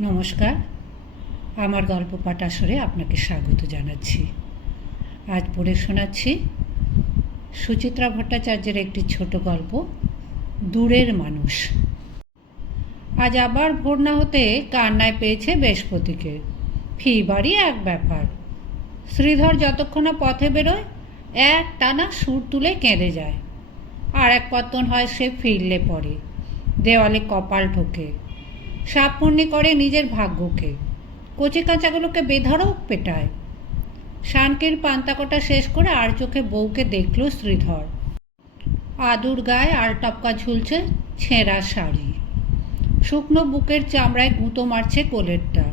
নমস্কার, আমার গল্প পাঠ আসরে আপনাকে স্বাগত জানাচ্ছি। আজ পড়ে শোনাচ্ছি সুচিত্রা ভট্টাচার্যের একটি ছোট গল্প, দূরের মানুষ। আজ আবার ভোর না হতে কান্নায় পেয়েছে বৃহস্পতিকে। ফি বাড়ি এক ব্যাপার। শ্রীধর যতক্ষণ না পথে বেরোয় এক টানা সুর তুলে কেঁদে যায়। আর এক পত্তন হয় সে ফিরলে পড়ে, দেওয়ালে কপাল ঠোকে, সাপমন্নি করে নিজের ভাগ্যকে, কচি কাঁচাগুলোকে বেধড়ক পেটায়। শানকির পান্তাকোটা শেষ করে আর চোখে বউকে দেখল শ্রীধর। আদুর গায়ে আলটপকা ঝুলছে ছেঁড়া শাড়ি, শুকনো বুকের চামড়ায় গুঁতো মারছে কোলেরটা।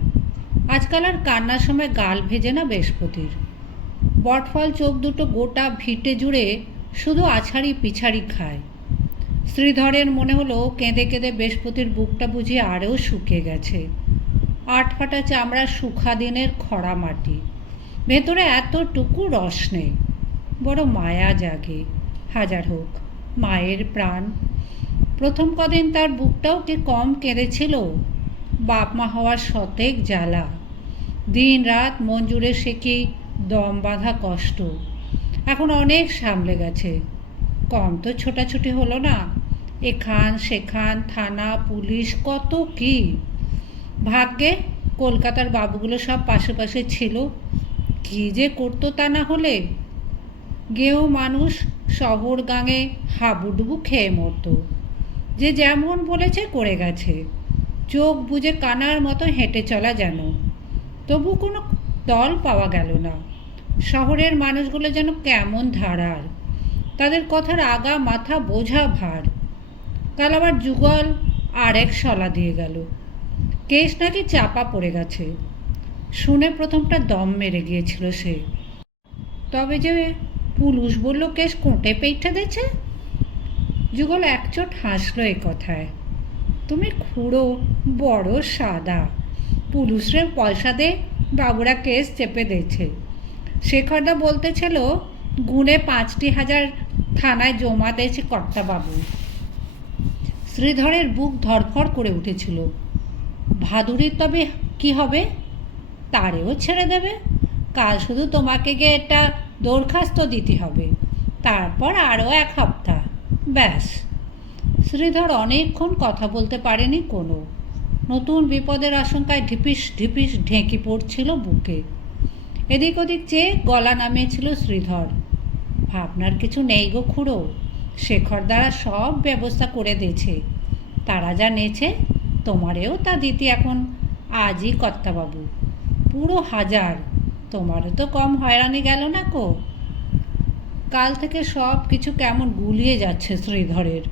আজকাল আর কান্নার সময় গাল ভেজে না বৃহস্পতির। বটফল চোখ দুটো গোটা ভিটে জুড়ে শুধু আছাড়ি পিছাড়ি খায়। শ্রীধরের মনে হলো কেঁদে কেঁদে বৃহস্পতির বুকটা বুঝি আরও শুকিয়ে গেছে। আটফাটা চামড়ার শুখা দিনের খরা মাটি, ভেতরে এতটুকু রস নেই। বড় মায়া জাগে। হাজার হোক মায়ের প্রাণ। প্রথম কদিন তার বুকটাও কি কম কেঁদেছিল? বাপ মা হওয়ার শতেক জ্বালা, দিন রাত মন জুড়ে সে কি দম বাঁধা কষ্ট। এখন অনেক সামলে গেছে। কম তো ছোটাছুটি হলো না। এখান সেখান থানা পুলিশ কত কি। ভাগ্যে কলকাতার বাবুগুলো সব পাশে পাশে ছিল। কী যে করতো তা না হলে। গেঁয়ো মানুষ শহর গাঙে হাবুডুবু খেয়ে মরত। যে যেমন বলেছে করে গেছে। চোখ বুজে কানার মতো হেঁটে চলা যেন। তবু কোনো দল পাওয়া গেল না। শহরের মানুষগুলো যেন কেমন ধারার, তাদের কথার আগা মাথা বোঝা ভার। কাল আবার যুগল আরেক শলা দিয়ে গেল। কেস নাকি চাপা পড়ে গেছে। শুনে প্রথমটা দম মেরে গিয়েছিল সে। তবে যে পুলিশ বলল কেস কোঁটে পেইঠে দিয়েছে। যুগল একচোট হাসলো এ কথায়। তুমি খুঁড়ো বড় সাদা। পুলিশের পয়সা দে বাবুরা কেস চেপে দিয়েছে। শেখরদা বলতেছিল গুণে 5,000 থানায় জমা দিয়েছে কর্তাবাবু। শ্রীধরের বুক ধরফড় করে উঠেছিল। ভাদুড়ির তবে কি হবে? তারেও ছেড়ে দেবে। কাল শুধু তোমাকে গিয়ে একটা দরখাস্ত দিতে হবে, তারপর আরও 1 সপ্তাহ, ব্যাস। শ্রীধর অনেকক্ষণ কথা বলতে পারেনি কোনো। নতুন বিপদের আশঙ্কায় ঢিপিস ঢিপিস ঢেঁকি পড়ছিল বুকে। এদিক ওদিক চেয়ে গলা নামিয়েছিল শ্রীধর। ভাবনার কিছু নেই গো খুড়ো। শেখর দ্বারা সব ব্যবস্থা করে দিয়েছে। তারা যা নেছে তোমারেও তা দিতে এখন আজই কর্তাবাবু। পুরো 1000। তোমারও তো কম হয়রানি গেল না কো। কাল থেকে সব কিছু কেমন গুলিয়ে যাচ্ছে শ্রীধরের।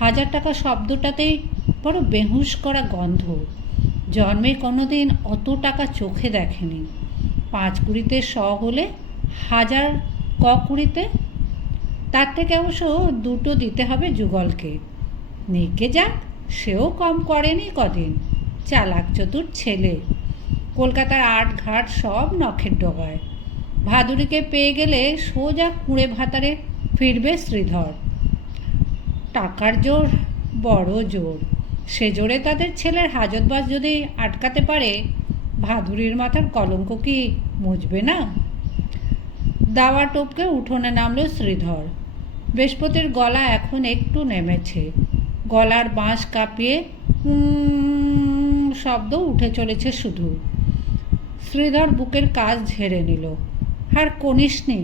1000 টাকা শব্দটাতেই বড় বেহুশ করা গন্ধ। জন্মে কোনো দিন অত টাকা চোখে দেখেনি। 5 কুড়িতে 100 হলে 1000 কুড়িতে। তার থেকে অবশ্য 2টো দিতে হবে যুগলকে। নিকে যাক, সেও কম করেনি কদিন। চালাক চতুর ছেলে। কলকাতার আট ঘাট সব নখের ডগায়। ভাদুড়িকে পেয়ে গেলে সোজা কুঁড়ে ভাতারে ফিরবে শ্রীধর। টাকার জোর বড় জোর। সে জোরে তাদের ছেলের হাজতবাস যদি আটকাতে পারে, ভাদুড়ির মাথার কলঙ্ক কি মুছবে না? দাওয়া টপকে উঠোনে নামল শ্রীধর। বৃহস্পতির গলা এখন একটু নেমেছে। গলার বাঁশ কাঁপিয়ে শব্দ উঠে চলেছে শুধু। শ্রীধর বুকের কাজ ঝেড়ে নিল। আর কনিসনি,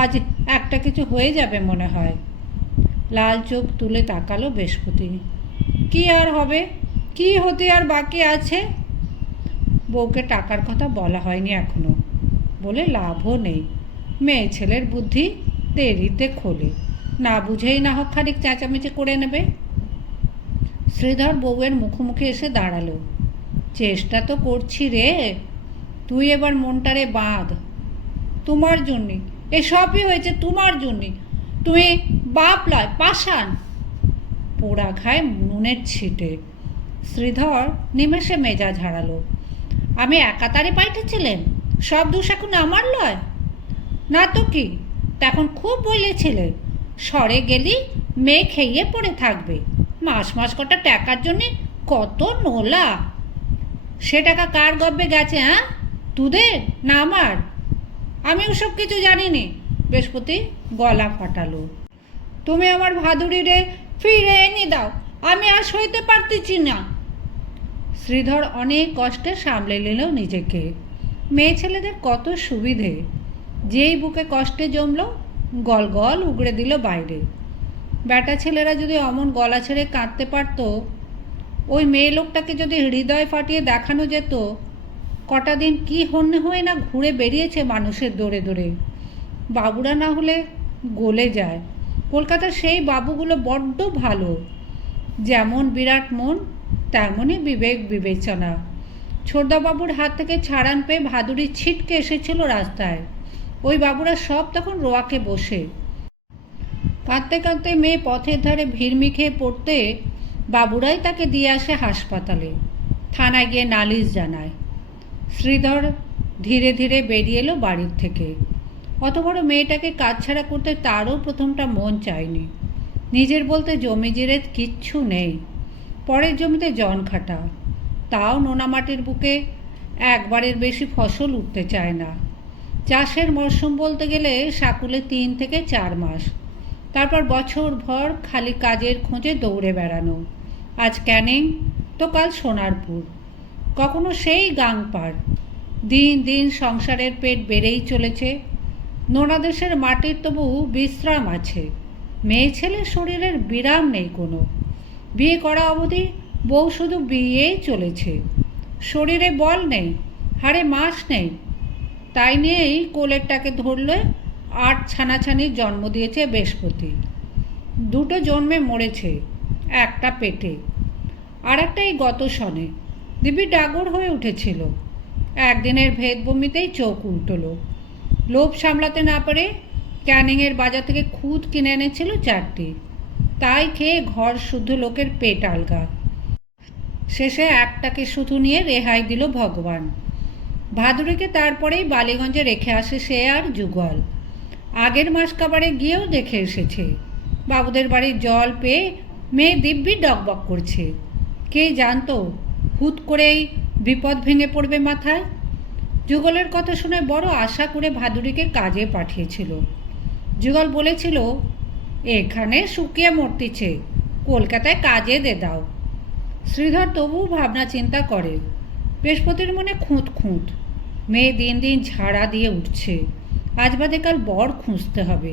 আজ একটা কিছু হয়ে যাবে মনে হয়। লাল চোখ তুলে তাকালো বৃহস্পতি। কি আর হবে? কি হতে আর বাকি আছে? বউকে টাকার কথা বলা হয়নি এখনো, বলে লাভও নেই। মেয়ে ছেলের বুদ্ধি দেরিতে খোলে। না বুঝেই না হোক খানিক চেঁচামেচি করে নেবে। শ্রীধর বউয়ের মুখোমুখি এসে দাঁড়ালো। চেষ্টা তো করছি রে। তুই এবার মনটারে বাঁধ। তোমার জন্যে এসবই হয়েছে, তোমার জন্যে। তুমি বাপ লয়, পাষাণ। পোড়া খায় নুনের ছিটে। শ্রীধর নিমেষে মেজাজ হারালো। আমি একাতারে পাইতেছিলেন? সব দোষ এখন আমার লয়? না তো কি, তখন খুব বলেছিলে সরে গেলি মেয়ে খেয়ে পড়ে থাকবে। মাস মাস কটা টাকার জন্যে কত নোলা। সে টাকা কার গব্বে গেছে? হ্যাঁ, তোদের না আমার? আমি ওসব কিছু জানি নে। বৃহস্পতি গলা ফাটালো। তুমি আমার ভাদুড়িরে ফিরে এনে দাও, আমি আর সইতে পারতেছি না। শ্রীধর অনেক কষ্টে সামলে নিল নিজেকে। মেয়ে ছেলেদের কত সুবিধে। যেই বুকে কষ্টে জমল, গল গল উগড়ে দিল বাইরে। বেটা ছেলেরা যদি অমন গলা ছেড়ে কাঁদতে পারত, ওই মেয়ে লোকটাকে যদি হৃদয় ফাটিয়ে দেখানো যেত, কটা দিন কি হন্যে হয়ে না ঘুরে বেরিয়েছে মানুষের দৌড়ে দৌড়ে। বাবুরা না হলে গলে যায়। কলকাতার সেই বাবুগুলো বড্ড ভালো। যেমন বিরাট মন, তেমনই বিবেক বিবেচনা। ছোটদাবাবুর হাত থেকে ছাড়ান পেয়ে ভাদুড়ি ছিটকে এসেছিল রাস্তায়। ওই বাবুরা সব তখন রোয়াকে বসে। কাঁদতে কাঁদতে মেয়ে পথের ধারে ভিড়মি খেয়ে পড়তে বাবুরাই তাকে দিয়ে আসে হাসপাতালে। থানায় গিয়ে নালিশ জানায়। শ্রীধর ধীরে ধীরে বেরিয়ে এলো বাড়ির থেকে। অত বড় মেয়েটাকে কাছছাড়া করতে তারও প্রথমটা মন চায়নি। নিজের বলতে জমি জিরে কিচ্ছু নেই। পরের জমিতে জন খাটা, তাও নোনা মাটির বুকে একবারের বেশি ফসল উঠতে চায় না। চাষের মরশুম বলতে গেলে সাকুলে 3 থেকে 4 মাস, তারপর বছর ভর খালি কাজের খোঁজে দৌড়ে বেড়ানো। আজ ক্যানিং তো কাল সোনারপুর, কখনো সেই গাংপার। দিন দিন সংসারের পেট বেড়েই চলেছে। নোনা দেশের মাটির তবু বিশ্রাম আছে, মেয়ে ছেলে শরীরের বিরাম নেই কোনো। বিয়ে করা অবধি বউ শুধু বিয়েই চলেছে, শরীরে বল নেই, হাড়ে মাস নেই। তাই নিয়েই কোলেরটাকে ধরলে 8 ছানাছানির জন্ম দিয়েছে বৃহস্পতি। 2টো জন্মে মরেছে, একটা পেটে, আর একটা এই গত সনে। দিব্যি ডাগর হয়ে উঠেছিল। একদিনের ভেদ বমিতেই চোখ উল্টলো। লোভ সামলাতে না পারে ক্যানিংয়ের বাজার থেকে খুদ কিনে এনেছিল 4টি। তাই খেয়ে ঘর শুদ্ধ লোকের পেট আলগা। শেষে একটাকে শুধু নিয়ে রেহাই দিল ভগবান। ভাদুড়িকে তারপরেই বালিগঞ্জে রেখে আসে সে আর যুগল। আগের মাস কাবারে গিয়েও দেখে এসেছে। বাবুদের বাড়ির জল পেয়ে মেয়ে দিব্যি ডকবক করছে। কে জানতো হুট করেই বিপদ ভেঙে পড়বে মাথায়। যুগলের কথা শুনে বড় আশা করে ভাদুড়িকে কাজে পাঠিয়েছিল। যুগল বলেছিল, এখানে শুকিয়ে মরতিছে, কলকাতায় কাজে দে দাও। শ্রীধর তবু ভাবনা চিন্তা করে। বৃহস্পতির মনে খুঁত খুঁত। মেয়ে দিন দিন ঝাড়া দিয়ে উঠছে, আজ বাদে কাল বর খুঁজতে হবে।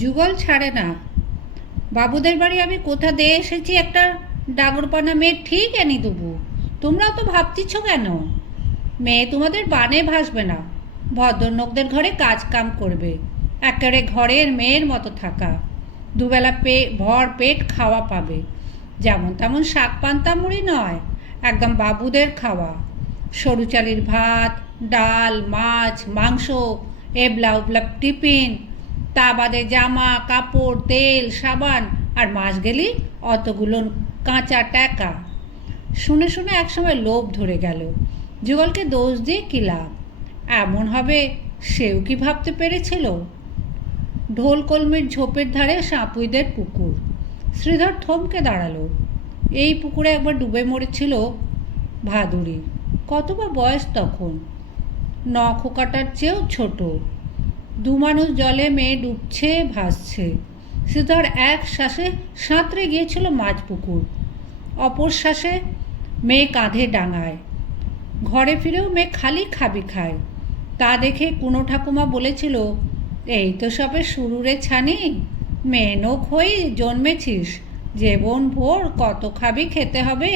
যুগল ছাড়ে না। বাবুদের বাড়ি আমি কোথা দিয়ে এসেছি একটা ডাগরপানা মেয়ে ঠিক এনে দেবো। তোমরাও তো ভাবছিচ্ছ কেন? মেয়ে তোমাদের বানে ভাসবে না, ভদ্রলোকদের ঘরে কাজ কাম করবে, একেবারে ঘরের মেয়ের মতো থাকা। দুবেলা ভর পেট খাওয়া পাবে, যেমন তেমন শাক পান্তা মুড়ি নয়, একদম বাবুদের খাওয়া। সরু চালের ভাত, ডাল, মাছ, মাংস, এবলা উবলা টিফিন, তা বাদে জামা কাপড়, তেল, সাবান, আর মাস গেলি অতগুলো কাঁচা টাকা। শুনে শুনে একসময় লোভ ধরে গেল। যুগলকে দোষ দিয়ে কী লাভ? এমন হবে সেও কি ভাবতে পেরেছিল? ঢোলকলমির ঝোপের ধারে সাঁপুইদের পুকুর। শ্রীধর থমকে দাঁড়ালো। এই পুকুরে একবার ডুবে মরেছিল ভাদুড়ি। কত বা বয়স তখন? নখ কাটার চেয়েও ছোট। 2 মানুষ জলে মেয়ে ডুবছে ভাসছে। শ্রীধর এক শ্বাসে সাঁতরে গিয়েছিল মাঝ পুকুর, অপর শ্বাসে মেয়ে কাঁধে ডাঙায়। ঘরে ফিরেও মেয়ে খালি খাবি খায়। তা দেখে কুনো ঠাকুমা বলেছিল, এই তো সবে শুরু রে ছানি, মেনক হয়ে জন্মেছিস, জীবন ভোর কত খাবি খেতে হবে।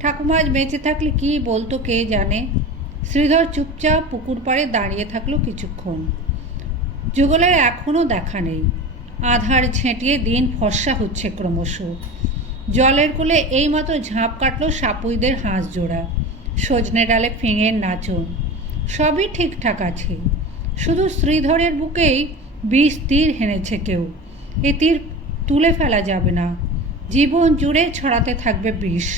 ঠাকুমা আজ বেঁচে থাকলে কি বলতো কে জানে। শ্রীধর চুপচাপ পুকুর পাড়ে দাঁড়িয়ে থাকলো কিছুক্ষণ। যুগলের এখনও দেখা নেই। আধার ঝেঁটিয়ে দিন ফর্সা হচ্ছে ক্রমশ। জলের কোলে এইমাত্র ঝাঁপ কাটল সাপুইদের হাঁস জোড়া, সজনে ডালে ফিঙের নাচন। সবই ঠিকঠাক আছে, শুধু শ্রীধরের বুকেই 20 তীর হেনেছে কেউ। এ তীর তুলে ফেলা যাবে না, জীবন জুড়ে ছড়াতে থাকবে বিষ।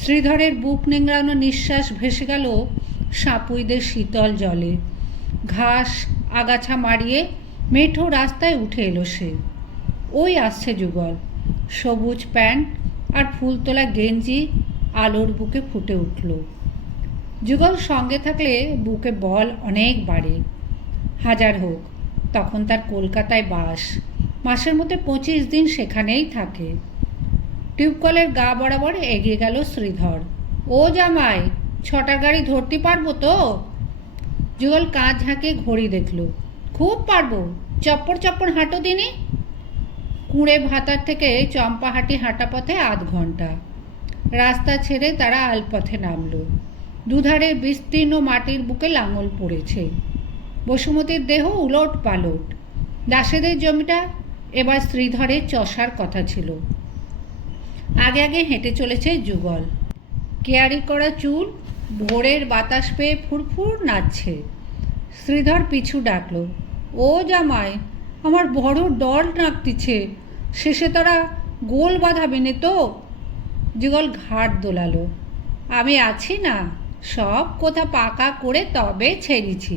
শ্রীধরের বুক নিংড়ানো নিঃশ্বাস ভেসে গেল সাপুইদের শীতল জলে। ঘাস আগাছা মারিয়ে মেঠো রাস্তায় উঠে এলো সে। ওই আসছে যুগল, সবুজ প্যান্ট আর ফুলতোলা গেঞ্জি, আলোর বুকে ফুটে উঠল। যুগল সঙ্গে থাকলে বুকে বল অনেক বাড়ে। হাজার হোক, তখন তার কলকাতায় বাস, মাসের মধ্যে 25 দিন সেখানেই থাকে। টিউবকলের গা বরাবর এগিয়ে গেল শ্রীধর। ও জামাই, 6টার গাড়ি ধরতে পারবো তো? যুগল কাঁধ ঝাঁকিয়ে ঘড়ি দেখল। খুব পারবো, চপ্পর চপ্পর হাঁটো দিনে। কুঁড়ে ভাতার থেকে চম্পাহাটি হাঁটা পথে আধ ঘন্টা। রাস্তা ছেড়ে তারা আলপথে নামল। দুধারে বিস্তীর্ণ মাটির বুকে লাঙল পড়েছে। বসুমতীর দেহ উলট পালট। দাসেদের জমিটা এবার শ্রীধরের চষার কথা ছিল। আগে আগে হেঁটে চলেছে যুগল। কেয়ারি করা চুল ভোরের বাতাস পেয়ে ফুরফুর নাচছে। শ্রীধর পিছু ডাকল। ও জামাই, আমার বড় ডর নাকতিছে, শেষে তারা গোল বাঁধাবে নে তো? যুগল ঘাট দোলালো। আমি আছি না, সব কথা পাকা করে তবে ছেড়েছি।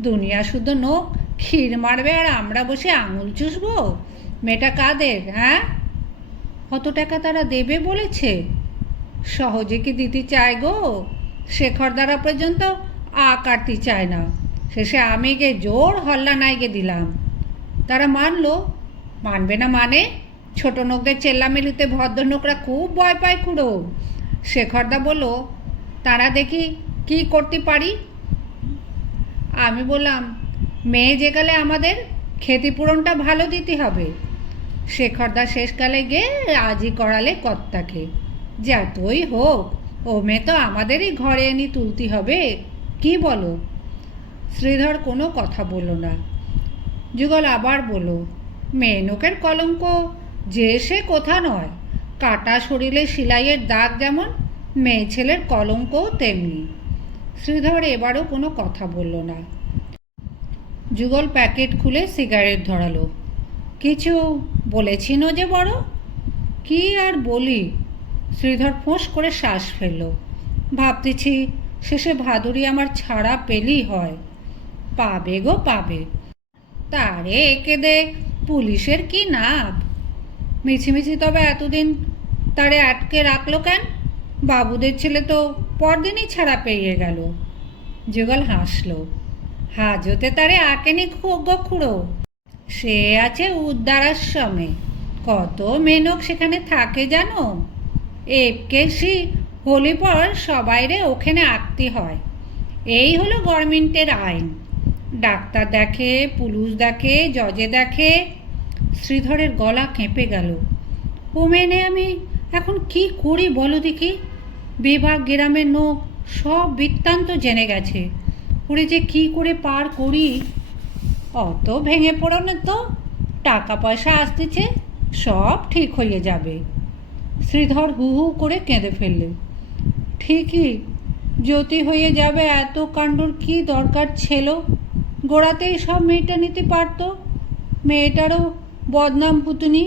দুনিয়া শুধু নোক ক্ষীর মারবে আর আমরা বসে আঙুল চুষবো। মেয়েটা কাদের, হ্যাঁ? কত টাকা তারা দেবে বলেছে? সহজে কি দিতে চায় গো? শেখর দ্বারা পর্যন্ত কাটতে চায় না। শেষে আমি গে জোর হল্লা নাইগে দিলাম। তারা মানলো। মানবে না মানে? ছোট নোকদের চেল্লামেলিতে ভদ্রনোকরা খুব ভয় পায় খুঁড়ো। শেখরদা বলল, তারা দেখি কি করতে পারি। আমি বললাম, মেয়ে যে গেলে আমাদের ক্ষতিপূরণটা ভালো দিতে হবে। শেখরদা শেষকালে গিয়ে রাজি করালে কর্তাকে। যতই হোক, ও মেয়ে তো আমাদেরই ঘরে এনে তুলতে হবে, কি বলো? শ্রীধর কোনো কথা বলল না। যুগল আবার বলল, মেয়ে নোকের কলঙ্ক যে সে কোথা নয়। কাটা শরীরে সিলাইয়ের দাগ যেমন, মেয়ে ছেলের কলঙ্কও তেমনি। শ্রীধর এবারও কোনো কথা বলল না। যুগল প্যাকেট খুলে সিগারেট ধরালো। কিছু বলেছি না যে বড়? কি আর বলি? শ্রীধর ফোঁস করে শ্বাস ফেলল। ভাবতেছি শেষে ভাদুরী আমার ছাড়া পেলেই হয়। পাবে গো পাবে। তারে একে দে পুলিশের কি নাপ? মিছিমিছি তবে এতদিন তারে আটকে রাখলো কেন? বাবুদের ছেলে তো পরদিনই ছাড়া পেয়ে গেল। যুগল হাসল। হাজতে তারে আকেনি গো খুঁড়ো। সে আছে উদ্ধারাশ্রমে। কত মেনক সেখানে থাকে জানো? এফকেসি হলি পর সবাইরে ওখানে আঁকতে হয়। এই হলো গভর্নমেন্টের আইন। ডাক্তার দেখে, পুলিশ দেখে, জজে দেখে। শ্রীধরের গলা কেঁপে গেল। ও মেনে আমি এখন কি করি বলো দেখি? বিভাগ গ্রামের লোক সব বৃত্তান্ত জেনে গেছে। ওরে যে কি করে পার করি? অত ভেঙে পড়ো না তো, টাকা পয়সা আসতেছে, সব ঠিক হয়ে যাবে। শ্রীধর হু হু করে কেঁদে ফেললে। ঠিকই, জ্যোতি হয়ে যাবে, এত কাণ্ডর কি দরকার ছিল? গোড়াতেই সব মেয়েটা নিতে পারত। মেয়েটারও বদনাম পুতুনি,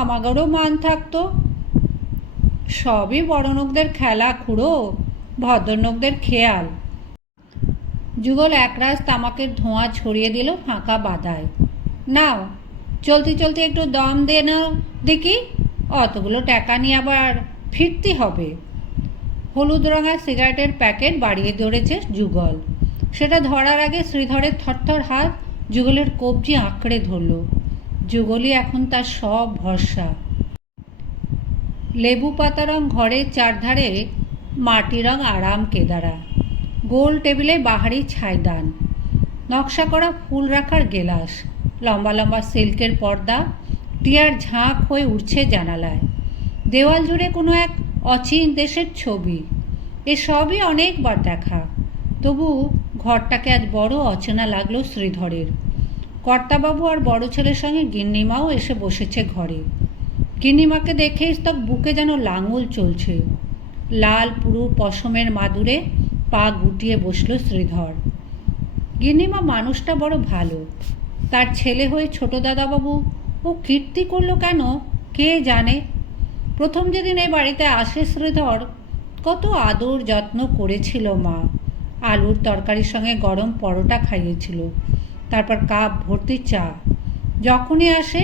আমাদেরও মান থাকতো। সবই বড়লোকদের খেলা খুঁড়ো, ভদ্রলোকদের খেয়াল। যুগল একরাশ তামাকের ধোঁয়া ছড়িয়ে দিল ফাঁকা বাদায়। নাও, চলতে চলতে একটু দম দে না দেখি। অতগুলো টাকা নিয়ে আবার ফিরতে হবে। হলুদ রঙা সিগারেটের প্যাকেট বাড়িয়ে ধরেছে যুগল। সেটা ধরার আগে শ্রীধরের থরথর হাত যুগলের কবজি আঁকড়ে ধরল। যুগলই এখন তার সব ভরসা। লেবু পাতা রং ঘরের চারধারে মাটি রং আরাম কেদারা। গোল টেবিলে বাহারি ছাইদান, নকশা করা ফুল রাখার গেলাস, লম্বা লম্বা সিল্কের পর্দা টিয়ার ঝাঁক হয়ে উঠছে জানালায়। দেওয়াল জুড়ে কোনো এক অচিন দেশের ছবি। এসবই অনেকবার দেখা, তবু ঘরটাকে আজ বড় অচেনা লাগলো শ্রীধরের। কর্তাবাবু আর বড় ছেলের সঙ্গে গিন্নিমাও এসে বসেছে ঘরে। গিন্নিমাকে দেখেই তার বুকে যেন লাঙল চলছে। লাল পুরু পশমের মাদুরে পা গুটিয়ে বসল শ্রীধর। গিন্নিমা মানুষটা বড় ভালো। তার ছেলে হয়ে ছোট দাদাবাবু ও কীর্তি করলো কেন কে জানে। প্রথম যেদিন এই বাড়িতে আসে শ্রীধর, কত আদর যত্ন করেছিল মা। আলুর তরকারির সঙ্গে গরম পরোটা খাইয়েছিল, তারপর কাপ ভর্তি চা। যখনই আসে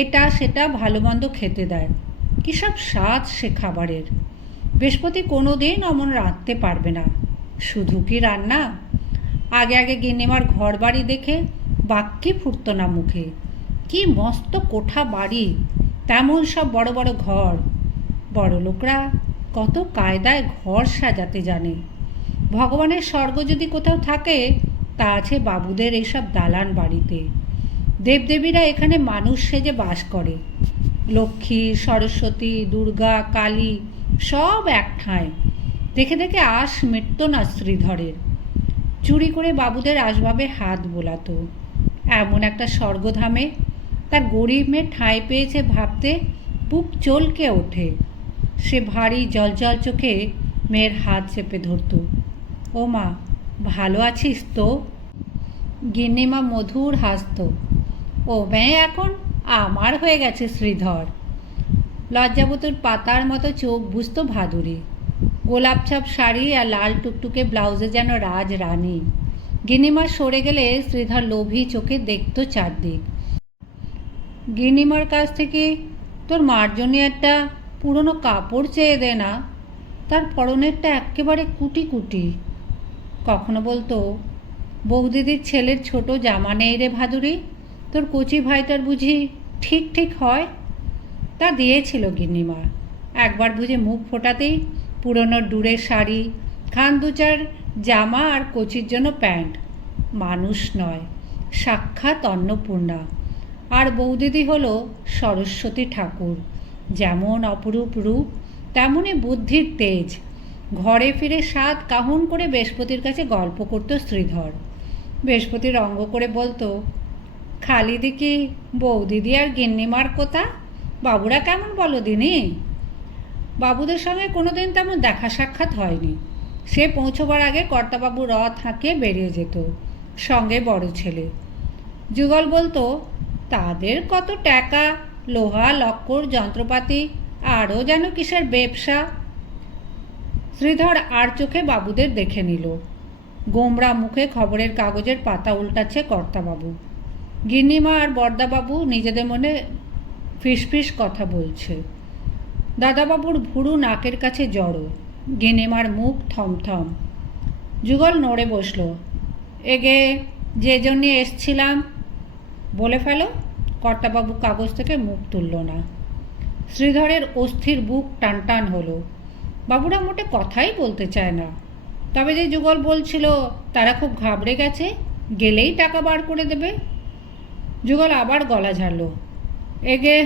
এটা সেটা ভালো মন্দ খেতে দেয়। কী সব স্বাদ সে খাবারের! বৃহস্পতি কোনো দিন অমন রাঁধতে পারবে না। শুধু কি রান্না, আগে আগে গিন্নিমার ঘর বাড়ি দেখে বাক্যে ফুটত না মুখে। কি মস্ত কোঠা বাড়ি, তেমন সব বড় বড় ঘর। বড় লোকরা কত কায়দায় ঘর সাজাতে জানে। ভগবানের স্বর্গ যদি কোথাও থাকে তা আছে বাবুদের এইসব দালান বাড়িতে। দেবদেবীরা এখানে মানুষ সেজে বাস করে। লক্ষ্মী, সরস্বতী, দুর্গা, কালী সব এক ঠাঁই। দেখে দেখে আশ মিটত না শ্রীধরের। চুরি করে বাবুদের আসবাবে হাত বোলাতো। এমন একটা স্বর্গধামে তার গরিব মেয়ে ঠাঁই পেয়েছে ভাবতে বুক চলকে ওঠে। সে ভারী জলজল চোখে মেয়ের হাত চেপে ধরত। ও মা, ভালো আছিস তো? গিন্নিমা মধুর হাসত। ও মেয়ে এখন আমার হয়ে গেছে শ্রীধর। লজ্জাবতীর পাতার মতো চোখ বুঝত ভাদুরী। গোলাপছাপ শাড়ি আর লাল টুকটুকে ব্লাউজে যেন রাজ রানী। গিন্নিমা সরে গেলে শ্রীধর লোভী চোখে দেখত চারদিক। গিন্নিমার কাছ থেকে তোর মার জন্য একটা পুরনো কাপড় চেয়ে দে না, তার পরনেরটা একেবারে কুটি কুটি। কখনো বলতো, বৌদিদির ছেলের ছোট জামা নেই রে ভাদুরী, তোর কচি ভাইটার বুঝি ঠিক ঠিক হয়? তা দিয়েছিল গিন্নিমা। একবার বুঝে মুখ ফোটাতেই পুরনো ডুরের শাড়ি, খান দু চার জামা আর কচির জন্য প্যান্ট। মানুষ নয়, সাক্ষাৎ অন্নপূর্ণা। আর বৌদিদি হলো সরস্বতী ঠাকুর। যেমন অপরূপ রূপ, তেমনই বুদ্ধির তেজ। ঘরে ফিরে সাত কাহন করে বৃহস্পতির কাছে গল্প করত শ্রীধর। বৃহস্পতির অঙ্গ করে বলতো, খালি দেখি বৌদিদি আর গিন্নিমার কথা, বাবুরা কেমন বলো দিনি? বাবুদের সঙ্গে কোনোদিন তেমন দেখা সাক্ষাৎ হয়নি। সে পৌঁছবার আগে কর্তাবাবু রথ হাঁকিয়ে বেরিয়ে যেত, সঙ্গে বড় ছেলে। যুগল বলতো, তাদের কত টাকা, লোহা লক্কর যন্ত্রপাতি, আরও যেন কিসের ব্যবসা। শ্রীধর আর চোখে বাবুদের দেখে নিল। গোমরা মুখে খবরের কাগজের পাতা উল্টাচ্ছে কর্তাবাবু। গিন্নিমা আর বরদাবাবু নিজেদের মনে ফিসফিস কথা বলছে। দাদাবাবুর ভুরু নাকের কাছে জড়ো, গিন্নিমার মুখ থমথম। যুগল নড়ে বসল। এগে যে জন্যে এসছিলাম বলে ফেলো। কর্তাবাবু কাগজ থেকে মুখ তুলল না। শ্রীধরের অস্থির বুক টানটান হলো। বাবুরা মোটে কথাই বলতে চায় না। তবে যে যুগল বলছিল তারা খুব ঘাবড়ে গেছে, গেলেই টাকা বার করে দেবে। যুগল আবার গলা ঝাড়ল। এগে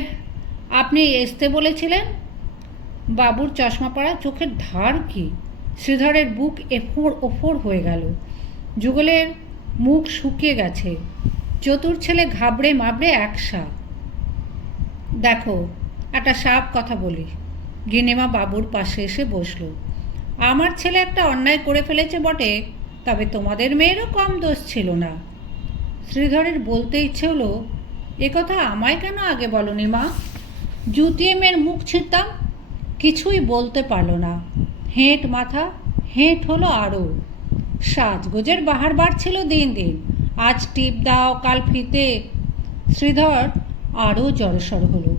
আপনি আসতে বলেছিলেন। বাবুর চশমা পড়া চোখের ধার কি! শ্রীধরের বুক এফোড় ওফোড় হয়ে গেল। যুগলের মুখ শুকিয়ে গেছে। চতুর ছেলে ঘাবড়ে মাবড়ে একসা। দেখো, একটা সাপ কথা বলি। গিন্নিমা বাবুর পাশে এসে বসল। আমার ছেলে একটা অন্যায় করে ফেলেছে বটে, তবে তোমাদের মেয়েরও কম দোষ ছিল না। শ্রীধরের বলতে ইচ্ছে হলো, এ কথা আমায় কেন আগে বলনি মা? জুতিয়ে মেয়ের মুখ ছিঁড়তাম। কিছুই বলতে পারল না। হেঁট মাথা, হেঁট হলো আরও। সাজগোজের বাহার বাড়ছিল দিন দিন। আজ টিপ দাও, কাল ফিতে। শ্রীধর আরও জড়সড় হলো।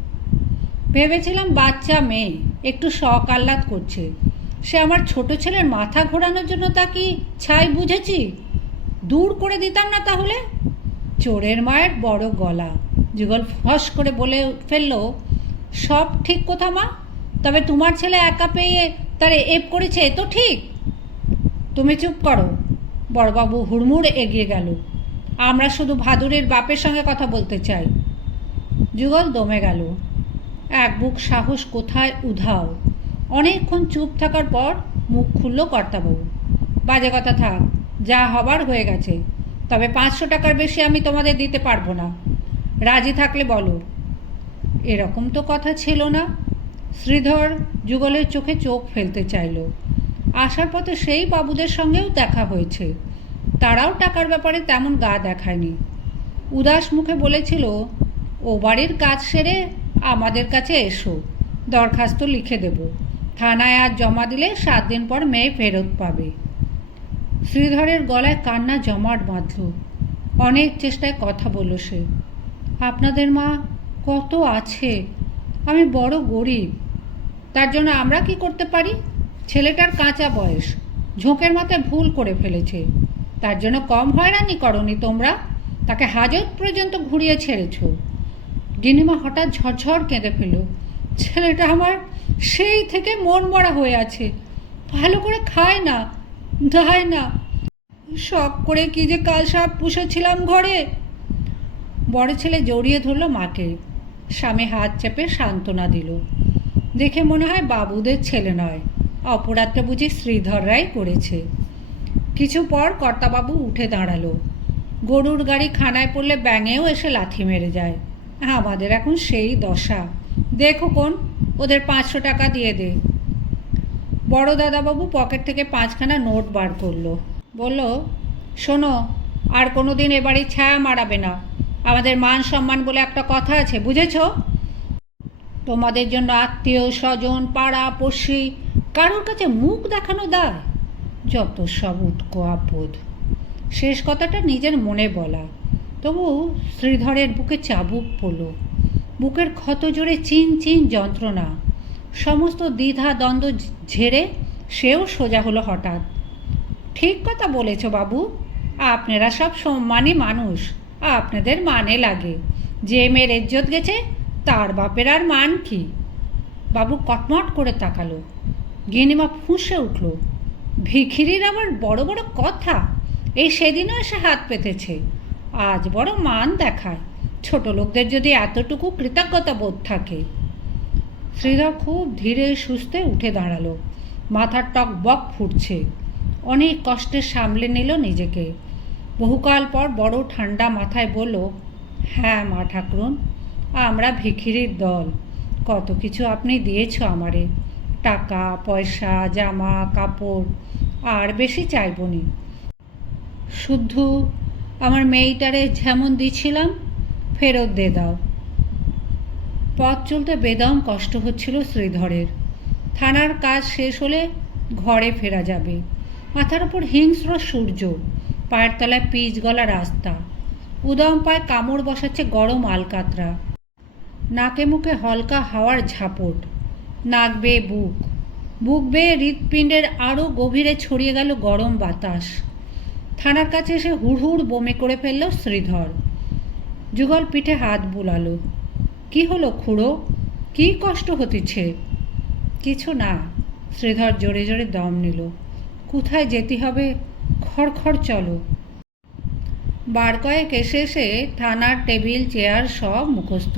ভেবেছিলাম বাচ্চা মেয়ে, একটু শখ আহ্লাদ করছে। সে আমার ছোট ছেলের মাথা ঘোরানোর জন্য তা কি ছাই বুঝেছি? দূর করে দিতাম না তাহলে? চোরের মায়ের বড় গলা। যুগল ফস করে বলে ফেলল, সব ঠিক কথা মা, তবে তোমার ছেলে একা পেয়ে তারে এপ করেছে এ তো ঠিক। তুমি চুপ করো। বড়বাবু হুড়মুড় এগিয়ে গেল। আমরা শুধু ভাদুরের বাপের সঙ্গে কথা বলতে চাই। যুগল দমে গেল। এক বুক সাহস কোথায় উধাও। অনেকক্ষণ চুপ থাকার পর মুখ খুলল কর্তাবাবু। বাজে কথা থাক, যা হবার হয়ে গেছে। তবে 500 টাকার বেশি আমি তোমাদের দিতে পারবো না। রাজি থাকলে বলো। এরকম তো কথা ছিল না। শ্রীধর যুগলের চোখে চোখ ফেলতে চাইল। আসার পথে সেই বাবুদের সঙ্গেও দেখা হয়েছে। তারাও টাকার ব্যাপারে তেমন গা দেখায়নি। উদাস মুখে বলেছিল, ও বাড়ির কাজ সেরে আমাদের কাছে এসো, দরখাস্ত লিখে দেব। থানায় আজ জমা দিলে 7 দিন পর মেয়ে ফেরত পাবে। শ্রীধরের গলায় কান্না জমাট বাঁধল। অনেক চেষ্টায় কথা বলল সে। আপনাদের মা কত আছে, আমি বড় গরিব। তার জন্য আমরা কি করতে পারি? ছেলেটার কাঁচা বয়স, ঝোঁকের মাথায় ভুল করে ফেলেছে, তার জন্য কম হয়রানি করনি তোমরা, তাকে হাজত পর্যন্ত ঘুরিয়ে ছেড়েছ। গিন্নিমা হঠাৎ ঝরঝর কেঁদে ফেল। ছেলেটা আমার সেই থেকে মন মরা হয়ে আছে, ভালো করে খায় না, দায় না, শখ করে কি যে কাল সাপ পুষেছিলাম ঘরে। বড় ছেলে জড়িয়ে ধরল মাকে, স্বামী হাত চেপে সান্ত্বনা দিল। দেখে মনে হয় বাবুদের ছেলে নয়, অপরাধটা বুঝি শ্রীধররাই করেছে। কিছু পর কর্তাবাবু উঠে দাঁড়ালো। গরুর গাড়ি খানায় পড়লে ব্যাঙেও এসে লাথি মেরে যায়, আমাদের এখন সেই দশা। দেখো কোন, ওদের 500 টাকা দিয়ে দে। বড় দাদাবাবু পকেট থেকে 5খানা নোট বার করলো, বলল, শোনো, আর কোনো দিন এ বাড়ির ছায়া মারাবে না, আমাদের মান সম্মান বলে একটা কথা আছে, বুঝেছ? তোমাদের জন্য আত্মীয় স্বজন পাড়া পড়শি কারোর কাছে মুখ দেখানো দায়, যত সব উটকো আপদ। শেষ কথাটা নিজের মনে বলা, তবু শ্রীধরের বুকে চাবুক পড়ল। বুকের ক্ষত জোরে চিন চিন যন্ত্রণা, সমস্ত দ্বিধা দ্বন্দ্ব ঝেড়ে সেও সোজা হলো হঠাৎ। ঠিক কথা বলেছ বাবু, আপনারা সব সম্মানী মানুষ, আপনাদের মানে লাগে। যে মেয়ের ইজ্জত গেছে তার বাপের আর মান কি? বাবু কটমট করে তাকালো। গিন্নিমা ফুঁসে উঠল, ভিখিরির আবার বড় বড় কথা, এই সেদিনও এসে হাত পেতেছে, আজ বড় মান দেখায়। ছোট লোকদের যদি এতটুকু কৃতজ্ঞতা বোধ থাকে। শ্রীধর খুব ধীরে সুস্থে উঠে দাঁড়ালো, মাথার টক বক ফুটছে। অনেক কষ্টে সামলে নিল নিজেকে। বহুকাল পর বড় ঠান্ডা মাথায় বলল, হ্যাঁ মা ঠাকুরুন, আমরা ভিখিরির দল, কত কিছু আপনি দিয়েছ আমারে, টাকা পয়সা জামা কাপড়, আর বেশি চাইবনি। শুদ্ধ আমার মেয়েটারে যেমন দিছিলাম ফেরত দে দাও। পথ চলতে বেদম কষ্ট হচ্ছিল শ্রীধরের। থানার কাজ শেষ হলে ঘরে ফেরা যাবে। মাথার ওপর হিংস্র সূর্য, পায়ের তলায় পিচ গলা রাস্তা, উদম পায়ে কামড় বসাচ্ছে গরম আলকাতরা, নাকে মুখে হলকা হাওয়ার ঝাপট, নাক বেয়ে বুক, বুক বেয়ে হৃৎপিণ্ডের আরও গভীরে ছড়িয়ে গেল গরম বাতাস। থানার কাছে এসে হুড়হুড় বমি করে ফেলল শ্রীধর। যুগল পিঠে হাত বুলালো। কি হলো খুড়ো, কি কষ্ট হতেছে? কিছু না। শ্রীধর জোরে জোরে দম নিল। কোথায় যেতে হবে, খড়খড় চলো। বার কয়েক এসে এসে থানার টেবিল চেয়ার সব মুখস্থ।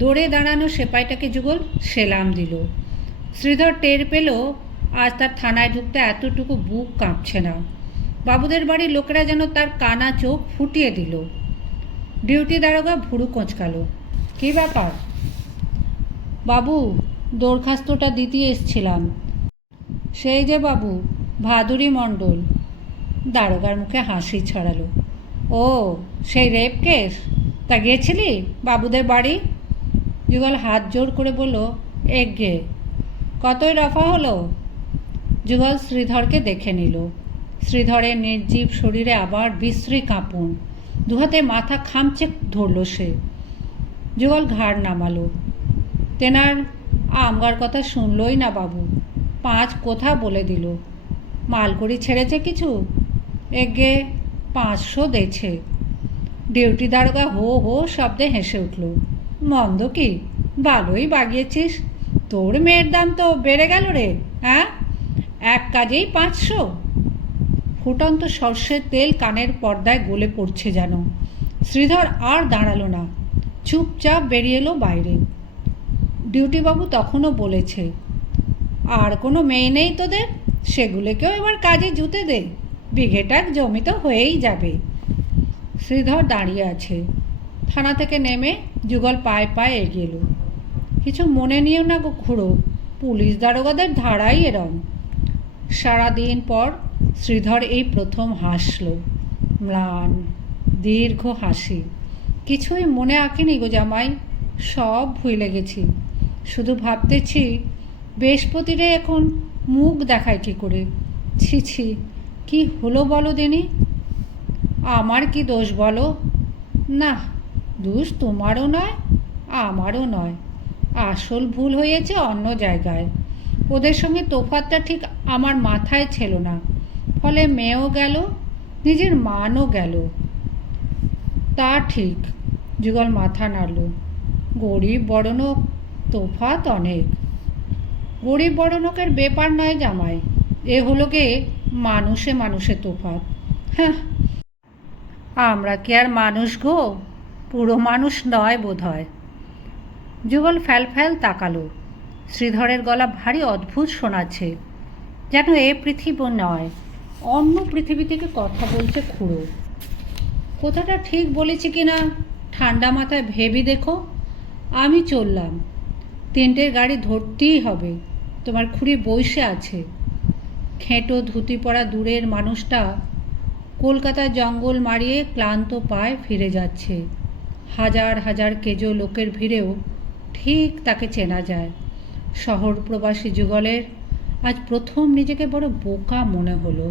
দৌড়ে দাঁড়ানো সেপাইটাকে যুগল সেলাম দিল। শ্রীধর টের পেল আজ তার থানায় ঢুকতে এতটুকু বুক কাঁপছে না। বাবুদের বাড়ির লোকেরা যেন তার কানা চোখ ফুটিয়ে দিল। ডিউটি দারোগা ভুরু কোঁচকালো। কী ব্যাপার? বাবু, দরখাস্তটা দিতে এসছিলাম। সেই যে বাবু, ভাদুরী মণ্ডল। দারোগার মুখে হাসি ছড়ালো। ও, সেই রেপ কেস? তা গেছিলি বাবুদের বাড়ি? যুগল হাত জোর করে বলল, এগে। কতই রফা হলো? যুগল শ্রীধরকে দেখে নিল। শ্রীধরের নির্জীব শরীরে আবার বিশ্রী কাঁপন, দুহাতে মাথা খামচে ধরল সে। যুগল ঘাড় নামালো। তেনার আমগার কথা শুনলই না বাবু, 5 কথা বলে দিল। মালকড়ি ছেড়েছে কিছু? এগে 500 দেছে। ডিউটি দারোগা হো হো শব্দে হেসে উঠল। মন্দ কি, ভালোই বাগিয়েছিস। তোর মেয়ের দাম তো বেড়ে গেল রে, হ্যাঁ? এক কাজেই 500? ফুটন্ত সর্ষের তেল কানের পর্দায় গলে পড়ছে যেন। শ্রীধর আর দাঁড়ালো না, চুপচাপ বেরিয়ে এলো বাইরে। ডিউটিবাবু তখনও বলেছে, আর কোনো মেয়ে নেই তোদের? সেগুলোকেও এবার কাজে জুতে দে, বিঘেটাক জমি তো হয়েই যাবে। শ্রীধর দাঁড়িয়ে আছে। থানা থেকে নেমে যুগল পায়ে পায়ে এগিয়ে এলো। কিছু মনে নিও না গো খুড়ো, পুলিশ দারোগাদের ধারাই এরম। সারাদিন পর শ্রীধর এই প্রথম হাসল, ম্লান দীর্ঘ হাসি। কিছুই মনে আঁকেনি গো জামাই, সব ভুলে গেছি। শুধু ভাবতেছি বৃহস্পতিরে এখন মুখ দেখায় কী করে। ছি ছি, কি হলো বলো দিনি? আমার কি দোষ বলো? না, দোষ তোমারও নয় আমারও নয়। আসল ভুল হয়েছে অন্য জায়গায়। ওদের সঙ্গে তোফাতটা ঠিক আমার মাথায় ছিল না, ফলে মেয়েও গেল, নিজের মানও গেল। তা ঠিক, যুগল মাথা নাড়ল। গরিব বড়লোক তোফাত অনেক। গরিব বড়লোকের ব্যাপার নয় জামাই, এ হলো গে মানুষে মানুষে তোফাত। হ্যাঁ, আমরা কি আর মানুষ গো? পুরো মানুষ নয় বোধ হয়। যুগল ফ্যাল ফ্যাল তাকালো। শ্রীধরের গলা ভারী অদ্ভুত শোনাচ্ছে, যেন এ পৃথিবী নয়, অন্য পৃথিবী থেকে কথা বলছে খুড়ো। কথাটা ঠিক বলেছি কি না ঠান্ডা মাথায় ভেবে দেখো। আমি চললাম, 3টের গাড়ি ধরতেই হবে। তোমার খুড়ি বসে আছে। খেঁটো ধুতি পরা দূরের মানুষটা কলকাতার জঙ্গল মারিয়ে ক্লান্ত পায়ে ফিরে যাচ্ছে। হাজার হাজার কেজো লোকের ভিড়েও ঠিক তাকে চেনা যায়। শহর প্রবাসী যুগলের আজ প্রথম নিজেকে বড় বোকা মনে হলো।